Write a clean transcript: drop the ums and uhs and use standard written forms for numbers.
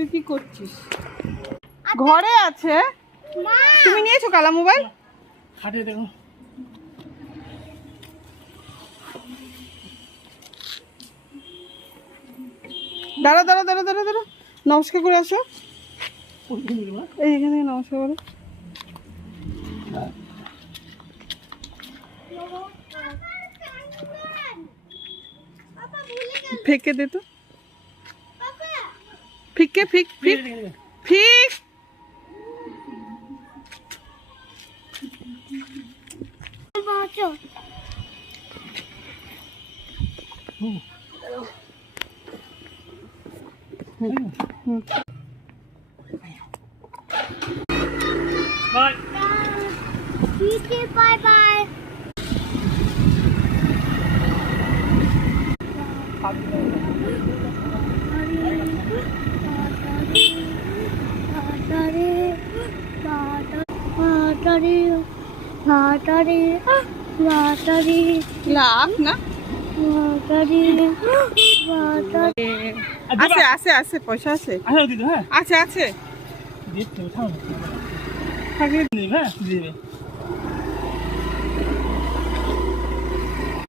তুই কি করছিস? ঘরে আছে। তুমি নিয়েছো কালা মোবাইল? খাটে দেখো। দাঁড়া দাঁড়া দাঁড়া দাঁড়া দাঁড়া, নমস্কার করে আসো। এই এখানে নমস্কার করো। ফেকে দে তো, ফিকে ফিক ফিক ফিক। বাই। Bye bye. লাখ না আছে আছে আছে, পয়সা আছে। আসো দিদি। হ্যাঁ আছে আছে। দিতে থাম। থাকলে দিবে হ্যাঁ দিবে।